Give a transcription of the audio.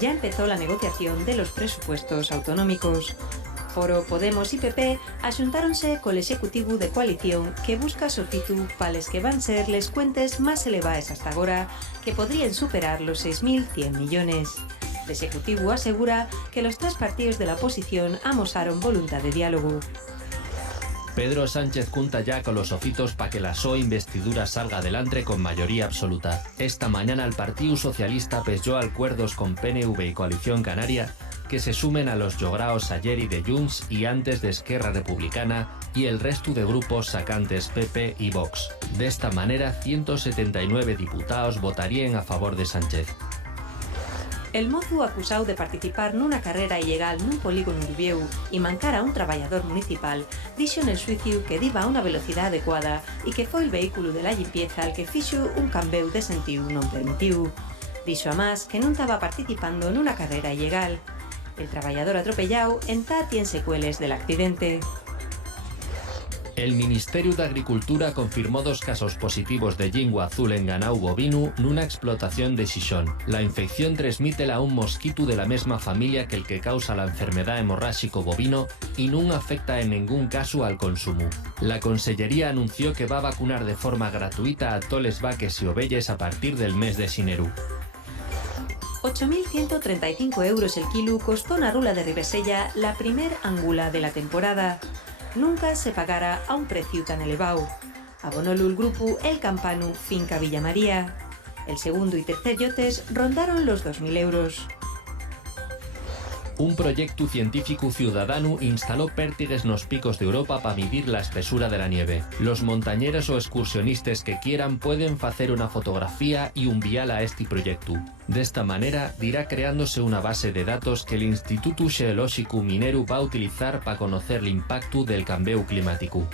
ya empezó la negociación de los presupuestos autonómicos. Foro, Podemos y PP axuntáronse col executivo de coalición que busca sofitu pales que van ser les cuentes más elevadas hasta agora, que podrían superar los 6.100 millones. El Ejecutivo asegura que los tres partidos de la oposición amosaron voluntad de diálogo. Pedro Sánchez junta ya con los ofitos para que la investidura salga adelante con mayoría absoluta. Esta mañana el Partido Socialista pesó acuerdos con PNV y Coalición Canaria que se sumen a los logrados ayer y de Junts y antes de Esquerra Republicana y el resto de grupos sacantes PP y Vox. De esta manera, 179 diputados votarían a favor de Sánchez. El mozu acusado de participar nunha carrera ilegal nun polígono Urbieu e mancar a un traballador municipal dixo en el xuicio que diba a unha velocidade adecuada e que foi el vehículo de la limpieza al que fixo un cambeu de sentiu non permitiu. Dixo a más que non estaba participando nunha carrera ilegal. El traballador atropellado entá tien secueles del accidente. El Ministerio de Agricultura confirmó 2 casos positivos de lingua azul en ganau bovino nunha explotación de Xixón. La infección transmítela a un mosquito de la misma familia que el que causa la enfermedad hemorrágico bovino y no afecta en ningún caso al consumo. La Consellería anunció que va a vacunar de forma gratuita a toles vaques y ovelles a partir del mes de xineru. 8.135 euros el kilo costó na rula de Ribesella la primer angula de la temporada. Nunca se pagara a un precio tan elevado. Abonólo el grupo El Campanu Finca Villa María. El segundo y tercer yotes rondaron los 2.000 euros. Un proyecto científico ciudadano instaló pértigues nos picos de Europa para medir la espesura de la nieve. Los montañeros o excursionistas que quieran pueden hacer una fotografía y enviarla a este proyecto. De esta manera, irá creándose una base de datos que el Instituto Xeolóxico Mineru va a utilizar para conocer el impacto del cambio climático.